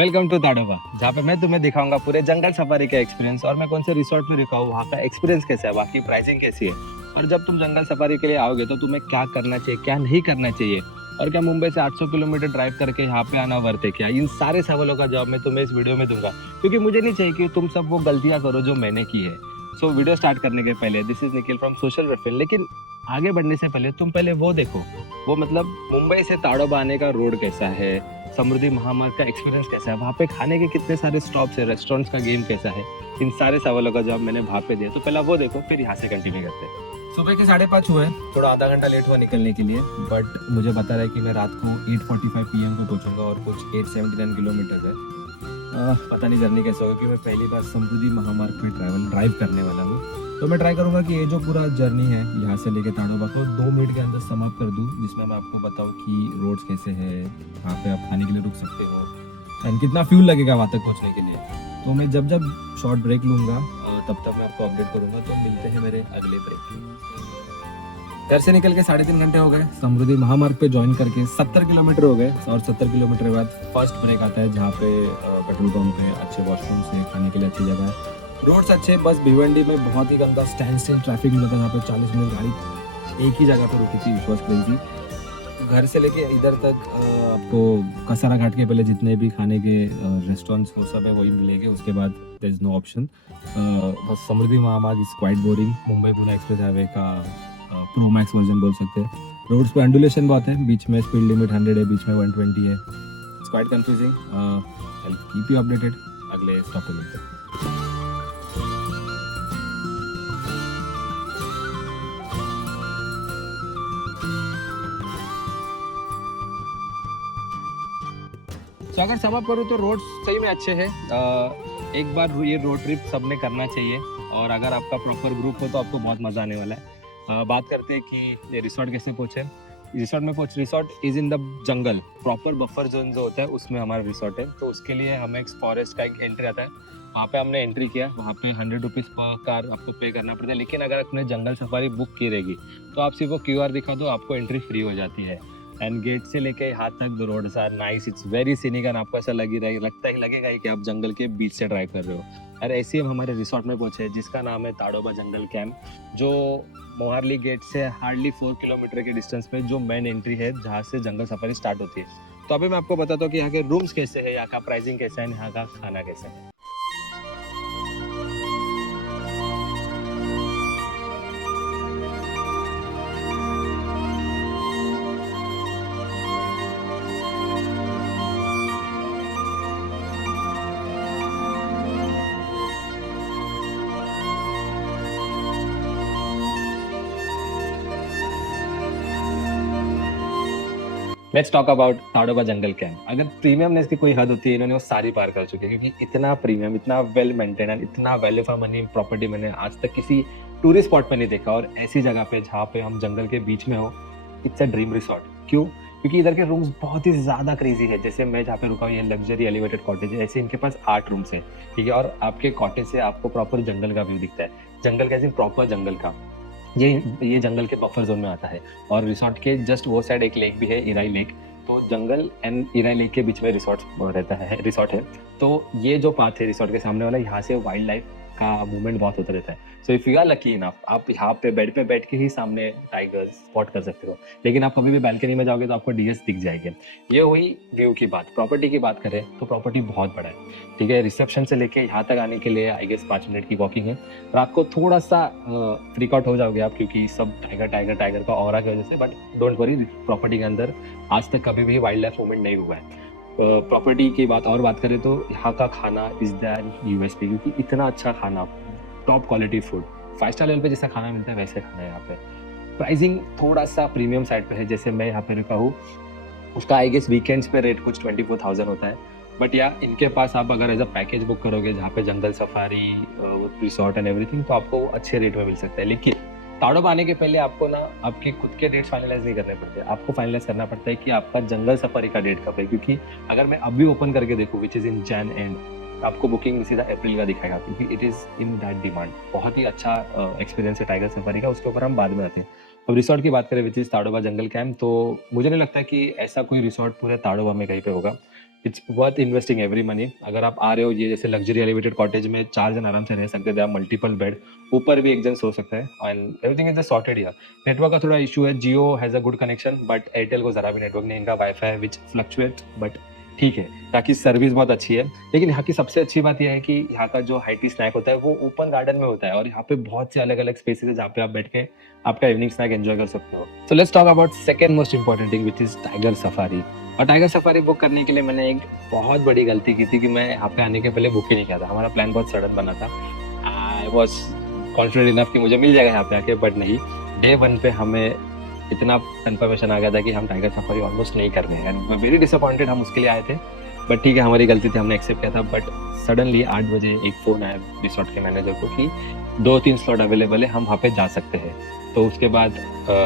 Welcome to Tadoba, जहाँ पे मैं तुम्हें दिखाऊंगा पूरे जंगल सफारी का एक्सपीरियंस और मैं कौन से रिसोर्ट में रुका हूँ, वहाँ का एक्सपीरियंस कैसा है, वहाँ की प्राइसिंग कैसी है और जब तुम जंगल सफारी के लिए आओगे तो तुम्हें क्या करना चाहिए, क्या नहीं करना चाहिए और क्या मुंबई से 800 किलोमीटर ड्राइव करके यहाँ पे आना वर्थ है क्या, इन सारे सवालों का जवाब मैं तुम्हें इस वीडियो में दूंगा क्योंकि मुझे नहीं चाहिए कि तुम सब वो गलतियाँ करो जो मैंने की है। सो वीडियो स्टार्ट करने के पहले, this is Nikhil from social welfare, लेकिन आगे बढ़ने से पहले तुम पहले वो देखो, वो मतलब मुंबई से ताडोबा आने का रोड कैसा है, समृद्धि महामार्ग का एक्सपीरियंस कैसा है, वहाँ पे खाने के कितने सारे स्टॉप्स है, रेस्टोरेंट्स का गेम कैसा है, इन सारे सवालों का जवाब मैंने वहाँ पे दिया। तो पहला वो देखो, फिर यहाँ से कंटिन्यू करते हैं। सुबह के 5:30 हुए, थोड़ा आधा घंटा लेट हुआ निकलने के लिए, बट मुझे पता रहा है कि मैं रात को 8:45 PM को पहुँचूंगा और कुछ 879 किलोमीटर है। पता नहीं जर्नी कैसे होगा, क्योंकि मैं पहली बार समृद्धि महामार्ग पे ड्राइव करने वाला हूँ। तो मैं ट्राई करूंगा कि ये जो पूरा जर्नी है यहाँ से लेके ताडोबा को 2 मिनट के अंदर समाप्त कर दूँ, जिसमें मैं आपको बताऊँ कि रोड्स कैसे हैं, वहाँ पे आप खाने के लिए रुक सकते हो एंड कितना फ्यूल लगेगा वहाँ तक पहुँचने के लिए। तो मैं जब जब शॉर्ट ब्रेक लूँगा तब तक मैं आपको अपडेट करूँगा। तो मिलते हैं मेरे अगले ब्रेक में। घर से निकल के 3.5 घंटे हो गए, समृद्धि महामार्ग पे ज्वाइन करके 70 किलोमीटर हो गए और 70 किलोमीटर के बाद फर्स्ट ब्रेक आता है, जहाँ पे पेट्रोल पंप है, अच्छे वॉशरूम्स है, खाने के लिए अच्छी जगह है, रोड्स अच्छे। बस भिवंडी में बहुत ही गंदा स्टैंड स्टिल ट्रैफिक मिला था, जहाँ पे 40 मिनट गाड़ी एक ही जगह पे रुकी थी, विच वॉज क्रेजी। घर से लेके इधर तक आपको कसारा घाट के पहले जितने भी खाने के रेस्टोरेंट्स वो सब है वही मिलेंगे, उसके बाद देयर इज नो ऑप्शन। बस समृद्धि महामार्ग is quite boring, Mumbai Pune express highway का प्रो मैक्स वर्जन बोल सकते हैं। रोड्स पे अंडुलेशन बहुत है, बीच में स्पीड लिमिट 100 है, बीच में 120 है, it's quite confusing. I will keep you updated, अगले स्टॉप पे मिलते हैं। तो अगर सम अप करूँ तो रोड्स सही में अच्छे हैं। एक बार ये रोड ट्रिप सबने करना चाहिए और अगर आपका प्रॉपर ग्रुप हो तो आपको बहुत मज़ा आने वाला है। बात करते हैं कि ये रिसोर्ट कैसे पहुँचे। Resort is in the jungle, proper buffer zone जो होता है उसमें हमारा रिसोर्ट है। तो उसके लिए हमें एक फॉरेस्ट का एक एंट्री आता है, वहाँ पे हमने एंट्री किया, वहाँ पे 100 रुपीज़ पर कार आपको पे करना पड़ता है। लेकिन अगर आपने जंगल सफारी बुक की रहेगी तो आप सिर्फ वो QR दिखा दो, आपको एंट्री फ्री हो जाती है। एंड गेट से लेके यहाँ तक the roads are nice, it's very scenic and आपको ऐसा लगेगा ही कि आप जंगल के बीच से ड्राइव कर रहे हो। और ऐसे ही हम हमारे रिसोर्ट में पहुंचे, जिसका नाम है ताडोबा जंगल कैंप, जो मोहारली गेट से हार्डली 4 किलोमीटर के डिस्टेंस पे जो मेन एंट्री है, जहाँ से जंगल सफारी स्टार्ट होती है। तो अभी मैं आपको बताता हूँ कि यहाँ के रूम्स कैसे है, यहाँ का प्राइसिंग कैसा है, यहाँ का खाना कैसा है। Let's talk about Tadoba jungle camp. अगर प्रीमियमनेस की कोई हद होती है, इन्होंने वो सारी पार कर चुके हैं, क्योंकि इतना प्रीमियम, इतना वेल मेंटेन एंड इतना वैल्यू फॉर मनी प्रॉपर्टी मैंने आज तक किसी टूरिस्ट स्पॉट पे नहीं देखा। और ऐसी जगह पे जहाँ पे हम जंगल के बीच में हो, इट्स अ ड्रीम रिसोर्ट। क्यों? क्योंकि इधर के रूम्स बहुत ही ज्यादा क्रेजी है। जैसे मैं जहाँ पे रुका हूँ, ये लग्जरी एलिवेटेड कॉटेज है, ऐसे इनके पास 8 रूम्स है, ठीक है। और आपके कॉटेज से आपको प्रॉपर जंगल का व्यू दिखता है, जंगल कैसे, प्रॉपर जंगल का। ये जंगल के बफर जोन में आता है और रिसोर्ट के जस्ट वो साइड एक लेक भी है, इराई लेक। तो जंगल एंड इराई लेक के बीच में रिसोर्ट है। तो ये जो पाथ है रिसोर्ट के सामने वाला, यहाँ से वाइल्ड लाइफ का मूवमेंट बहुत होता रहता है। So if you are lucky enough, आप यहाँ पे बेड पे बैठ के ही सामने टाइगर्स स्पॉट कर सकते हो। लेकिन आप कभी भी बैल्कनी में जाओगे तो आपको DS दिख जाएंगे। ये हुई व्यू की बात। प्रॉपर्टी की बात करें तो प्रॉपर्टी बहुत बड़ा है, ठीक है। रिसेप्शन से लेके यहाँ तक आने के लिए आई गेस 5 मिनट की वॉकिंग है। रात को थोड़ा सा फ्रीक आउट हो जाओगे आप, क्योंकि सब टाइगर का ऑरा की वजह से, बट डोंट वरी, प्रॉपर्टी के अंदर आज तक कभी भी वाइल्ड लाइफ मूवमेंट नहीं हुआ है। प्रॉपर्टी की बात करें तो यहाँ का खाना इज द USP, क्योंकि इतना अच्छा खाना, top quality food, 5 star level पे जैसा खाना मिलता है वैसे खाना है यहाँ पे। प्राइसिंग थोड़ा सा प्रीमियम साइड पे है, जैसे मैं यहाँ पे रुका हूँ, उसका आई गेस वीकेंड्स पे रेट कुछ 24,000 होता है। बट या इनके पास आप अगर एज अ पैकेज बुक करोगे, जहाँ पे जंगल सफारी, रिसोर्ट एंड एवरीथिंग, तो आपको अच्छे रेट में मिल सकता है। लेकिन ताडोबा आने के पहले आपको ना आपके खुद के डेट्स फाइनलाइज नहीं करने पड़ते, आपको फाइनलाइज करना पड़ता है कि आपका जंगल सफारी का डेट कब है। क्योंकि अगर मैं अभी ओपन करके देखूँ, which is in Jain and, आपको बुकिंग सीधा अप्रैल का दिखाएगा, क्योंकि it is in that demand. बहुत ही अच्छा एक्सपीरियंस है टाइगर सफारी का, उसके ऊपर हम बाद में आते हैं। अब रिसोर्ट की बात करें, which is Tadoba jungle camp, तो मुझे नहीं लगता कि ऐसा कोई रिसोर्ट पूरे ताडोबा में कहीं पे होगा। It's worth investing every money. अगर आप आ रहे हो ये जैसे लग्जरी एलिवेटेड कॉटेज में 4 जन आराम से रह सकते थे, मल्टीपल बेड, ऊपर भी एक जन सो सकता है and everything is sorted here. Network का थोड़ा इशू है, Jio has a good connection but Airtel को ज़रा भी नेटवर्क नहीं, इनका वाईफाई है विच फ्लक्चुएट बट ठीक है, ताकि सर्विस बहुत अच्छी है। लेकिन यहाँ की सबसे अच्छी बात यह है कि यहाँ का जो हाई टी स्नैक होता है वो ओपन गार्डन में होता है और यहाँ पे बहुत से अलग अलग स्पेसेस है जहाँ पे आप बैठ के आपका इवनिंग स्नैक एंजॉय कर सकते हो। So let's talk about second most important thing which is tiger safari. और टाइगर सफारी बुक करने के लिए मैंने एक बहुत बड़ी गलती की थी कि मैं यहाँ पे आने के पहले बुक ही नहीं किया था। हमारा प्लान बहुत सडन बना था। आई वॉज कॉन्फिडेंट इनफ कि मुझे मिल जाएगा यहाँ पे आके, बट नहीं, डे 1 पे हमें इतना कंफर्मेशन आ गया था कि हम टाइगर सफारी ऑलमोस्ट नहीं कर रहे हैं एंड वेरी डिसअपॉइंटेड। हम उसके लिए आए थे बट ठीक है, हमारी गलती थी, हमने एक्सेप्ट किया था। बट सडनली 8 बजे एक फ़ोन आया रिसोर्ट के मैनेजर को कि 2-3 स्लॉट अवेलेबल है, हम वहाँ पे जा सकते हैं। तो उसके बाद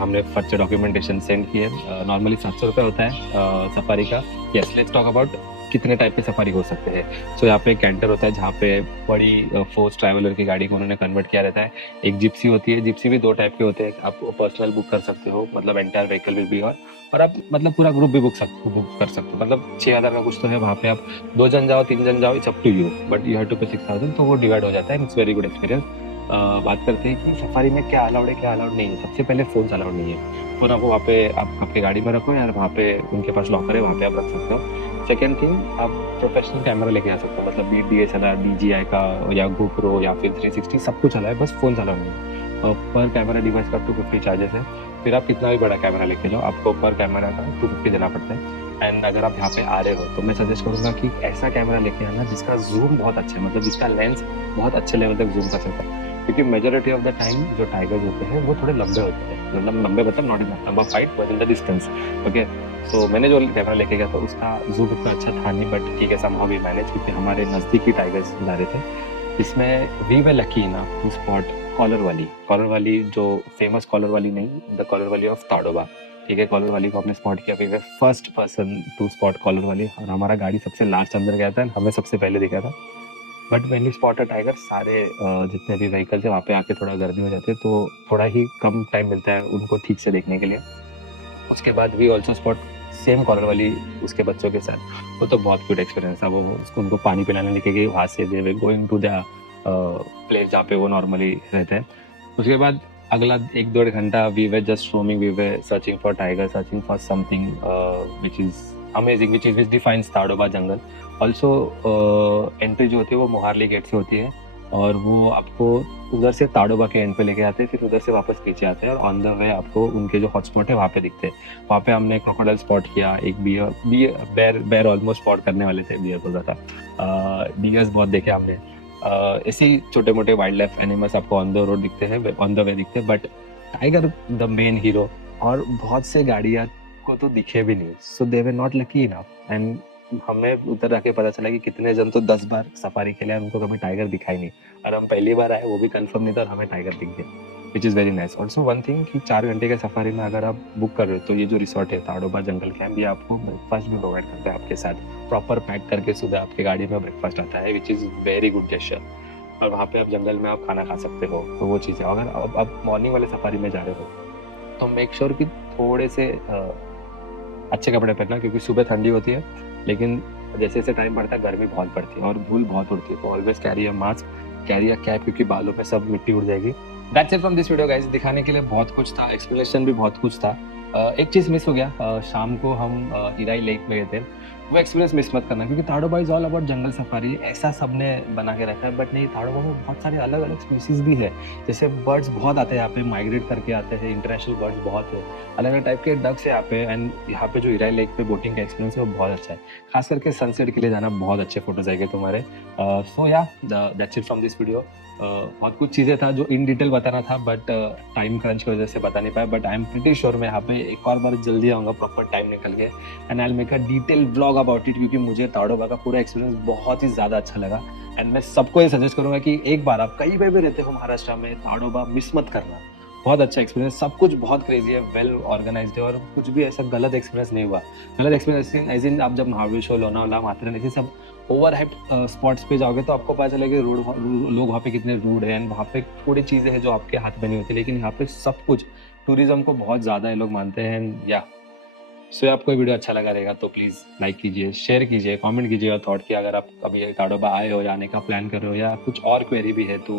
हमने फर्स्ट डॉक्यूमेंटेशन सेंड किए। नॉर्मली 700 रुपये होता है सफारी का। यस, लेट्स टॉक अबाउट कितने टाइप के सफारी हो सकते हैं। सो यहाँ पे कैंटर होता है जहाँ पे बड़ी फोर्स ट्रैवलर की गाड़ी को उन्होंने कन्वर्ट किया रहता है। एक जिप्सी होती है, जिप्सी भी 2 टाइप के होते हैं। आप पर्सनल बुक कर सकते हो, मतलब एंटायर व्हीकल विल बी, और आप मतलब पूरा ग्रुप भी बुक कर सकते हो। मतलब 6,000 का कुछ तो है, वहाँ पे आप 2 जन जाओ 3 जन जाओ, it's up to you, but you have to pay 6,000, तो वो डिवाइड हो जाता है। It's very good experience. बात करते हैं कि सफारी में क्या अलाउड है क्या अलाउड नहीं है। सबसे पहले फ़ोन अलाउड नहीं है, फ़ोन आपको वहाँ पे आप आपके गाड़ी में रखो या वहाँ पे उनके पास लॉकर है, वहाँ पे आप रख सकते हो। सेकेंड थिंग, आप प्रोफेशनल कैमरा लेके आ सकते हो, मतलब बीट DSLR DJI का या GoPro या फिर 360 सब कुछ अलाउ है, बस फ़ोन अलाउड नहीं है। पर कैमरा डिवाइस का 250 चार्जेस है। फिर आप कितना भी बड़ा कैमरा लेके जाओ, आपको पर कैमरा का 250 देना पड़ता है। एंड अगर आप यहाँ पे आ रहे हो तो मैं सजेस्ट करूँगा कि ऐसा कैमरा लेके आना जिसका जूम बहुत अच्छा है, मतलब जिसका लेंस बहुत अच्छे लेवल तक जूम कर सकता है। क्योंकि मेजोरिटी ऑफ द टाइम जो टाइगर्स होते हैं वो थोड़े लंबे होते हैं, मतलब लंबे मतलब नॉट इन लंबा fight but in the distance. Okay, so मैंने जो कैमरा लेके गया था उसका जूम इतना अच्छा था नहीं, बट ठीक है, समहाउ वी मैनेज, क्योंकि हमारे नज़दीकी टाइगर्स जा रहे थे। इसमें वी वर लकी ना टू स्पॉट कॉलर वाली जो फेमस कॉलर वाली नहीं, द कॉलर वाली ऑफ ताडोबा। ठीक है, कॉलर वाली को हमने स्पॉट किया, फिर first person to spot collar वाली, और हमारा गाड़ी सबसे लास्ट अंदर गया था, हमें सबसे पहले दिखा था। But when you spot a tiger, सारे जितने भी व्हीकल्स है वहाँ पे आके थोड़ा गर्मी हो जाती है, तो थोड़ा ही कम टाइम मिलता है उनको ठीक से देखने के लिए। उसके बाद we also spot same collar वाली उसके बच्चों के साथ। वो तो बहुत गुड एक्सपीरियंस था। वो उसको उनको पानी पिलाने लेके गई, वहाँ से दे वे गोइंग टू द प्लेस जहाँ पे वो नॉर्मली रहते हैं। उसके बाद अगला 1-1.5 घंटा we were just roaming, we were searching for tiger, searching for something which is amazing, which defines Tadoba जंगल। ऑल्सो एंट्री जो होती है वो मोहारली गेट से होती है, और वो आपको उधर से ताडोबा के एंड पे लेके आते हैं, फिर उधर से वापस पीछे आते हैं, और ऑन द वे आपको उनके जो हॉटस्पॉट है वहाँ पे दिखते हैं। वहाँ पे हमने क्रोकोडाइल स्पॉट किया, एक बेयर ऑलमोस्ट स्पॉट करने वाले थे, बियर बोल रहा था। बियर्स बहुत देखे हमने। ऐसे ही छोटे मोटे वाइल्ड लाइफ एनिमल्स आपको ऑन द रोड दिखते हैं, ऑन द वे दिखते हैं, but tiger the main hero. और बहुत से गाड़ियाँ को तो दिखे भी नहीं, so they were not lucky enough. And हमें उधर आके पता चला कि कितने जन तो 10 बार सफारी के लिए उनको कभी टाइगर दिखाई नहीं, और हम पहली बार आए, वो भी कंफर्म नहीं था, और हमें टाइगर दिख गया, which is very nice. Also one thing कि 4 घंटे के सफारी में अगर आप बुक कर रहे हो, तो ये जो रिसोर्ट है ताडोबा जंगल कैंप, ये आपको ब्रेकफास्ट भी प्रोवाइड करता है आपके साथ, प्रॉपर पैक करके सुबह आपके गाड़ी में ब्रेकफास्ट आता है, which is very good gesture. और वहाँ पे आप जंगल में आप खाना खा सकते हो, तो वो चीज़ है। अगर आप मॉर्निंग वाले सफारी में जा रहे हो तो मेक श्योर कि थोड़े से अच्छे कपड़े पहनना, क्योंकि सुबह ठंडी होती है, लेकिन जैसे जैसे टाइम बढ़ता है गर्मी बहुत बढ़ती है और धूल बहुत उड़ती है। तो always carry a mask, carry a cap, क्योंकि बालों पे सब मिट्टी उड़ जाएगी। That's it from this video guys. दिखाने के लिए बहुत कुछ था, एक्सप्लेनेशन भी बहुत कुछ था। एक चीज़ मिस हो गया, शाम को हम इराई लेक में गए थे, वो एक्सपीरियंस मिस मत करना, क्योंकि Tadoba is all about jungle safari, ऐसा सबने बना के रखा है, बट नहीं, ताडोबा में बहुत सारे अलग अलग स्पीसीज भी है। जैसे बर्ड्स बहुत आते हैं यहाँ पे, माइग्रेट करके आते हैं, इंटरनेशनल बर्ड्स बहुत है, अलग अलग टाइप के डक्स है यहाँ पे। एंड यहाँ पे जो इराई लेक पे बोटिंग का एक्सपीरियंस है वो बहुत अच्छा है, खास करके सनसेट के लिए जाना, बहुत अच्छे फोटोज आएंगे तुम्हारे। सो या that's it from this video. बहुत कुछ चीज़ें था जो इन डिटेल बताना था, बट टाइम क्रंच की वजह से बता नहीं पाया, but I am pretty sure मैं यहाँ पे एक और बार जल्दी आऊँगा प्रॉपर टाइम निकल के, and I will make a detail vlog about it, क्योंकि मुझे ताडोबा का पूरा एक्सपीरियंस बहुत ही ज़्यादा अच्छा लगा। एंड मैं सबको ये सजेस्ट करूँगा कि एक बार आप कहीं पे भी रहते हो महाराष्ट्र में, ताडोबा मिस मत करना। बहुत अच्छा एक्सपीरियंस, सब कुछ बहुत क्रेजी है, वेल ऑर्गेनाइज्ड है, और कुछ भी ऐसा गलत एक्सपीरियंस नहीं हुआ। गलत एक्सपीरियंस एज इन आप जब महाबलेश्वर, लोनावाला, माथेरान ऐसे सब ओवर हाइप्ड स्पॉट्स पे जाओगे तो आपको पता चलेगा लोग वहाँ पे कितने रूड हैं, एंड वहाँ पे थोड़ी चीज़ें हैं जो आपके हाथ में नहीं होती, लेकिन यहाँ पे सब कुछ टूरिज्म को बहुत ज़्यादा ये लोग मानते हैं। या सो आपको वीडियो अच्छा लगा रहेगा तो प्लीज़ लाइक कीजिए, शेयर कीजिए, कमेंट कीजिए और थॉट कि अगर आप कभी ताडोबा आए हो, जाने का प्लान कर रहे हो या कुछ और क्वेरी भी है तो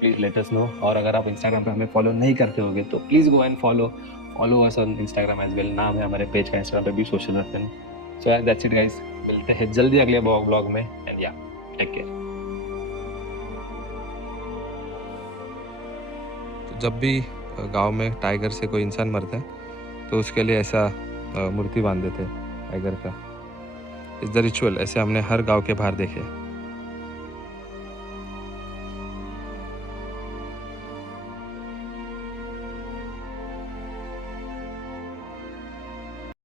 प्लीज़ लेट अस नो। और अगर आप इंस्टाग्राम पे हमें फॉलो नहीं करते होगे तो please go and follow us on Instagram as well. नाम है हमारे पेज का इंस्टाग्राम पे भी सोशल रफन। सो दैट्स इट गाइस, मिलते हैं जल्दी अगले ब्लॉग में एंड या टेक केयर। जब भी गांव में टाइगर से कोई इंसान मरता है तो उसके लिए ऐसा मूर्ति बांध देते हैं टाइगर का। इट्स द रिचुअल, ऐसे हमने हर गांव के बाहर देखे।